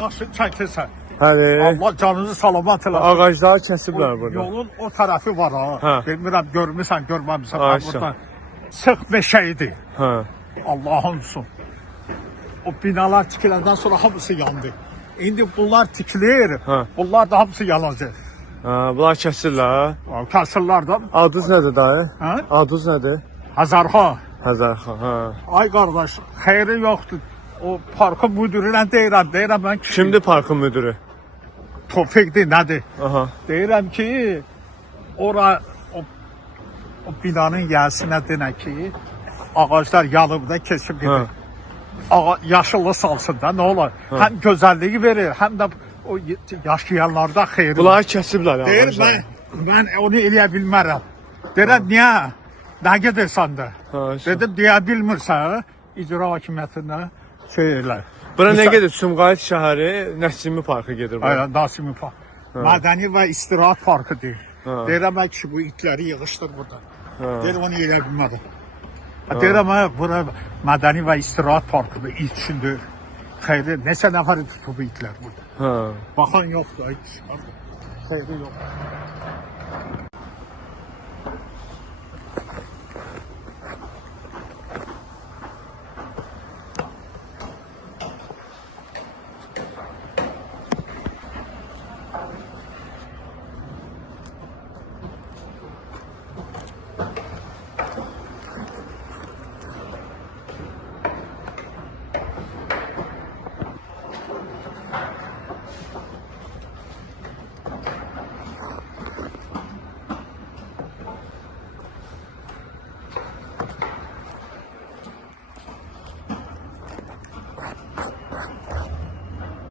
Yaxşı çəkirsən. Həli. Allah canınızı salamat eləsin. Ağacları kəsiblər burada. Yolun o tərəfi var ha. Hə. Bilmirəm görmüsən, görməmisən. Ay, Burada sıx meşə idi. Hə. Allah'ın olsun. O binalar tikiləndən sonra hamısı yandı. İndi bunlar tikilir. Hə. Bunlar da hamısı yanacaq. Hə, bunlar kəsirlər. Kasırlar da. Adınız nədir dayı? Hə? Adınız nədir? Hazarxa. Həzərxan. Hə. Ay qardaş, xeyri yoxdur. O parkın müdürünə deyirəm mən ki. Kimdir parkın müdürü? Tofiqdir, nədir? Aha. Deyirəm ki, ora o binanın yəsinə denə ki, ağaclar yanıb da keçib gedir. Yaşıllı salsın da, nə olar? Həm gözəlliyi verir, həm də o yaşayanlarda xeyri. Bunları kəsiblər ya. Deyir, mən onu eləyə bilmərəm. Deyirəm, niyə? Nə gedirsən də? Dedim, deyə bilmirsən, icra hakimiyyətindən şey elə. Bura nə gedir? Sumqayıt şəhəri Nəsimi parkı gedir bura. Aynen, Nasimi Park. Mədəni və istirahat parkıdır. Deyirəm ki, bu itləri yığışdır burada. Deyirəm, onu elə bilmədim. Deyirəm, bura mədəni və istirahat parkıdır, it üçündür. Xeyri, neçə nəfəri tutub itlər burada. Baxan yoxdur, xeyri yoxdur.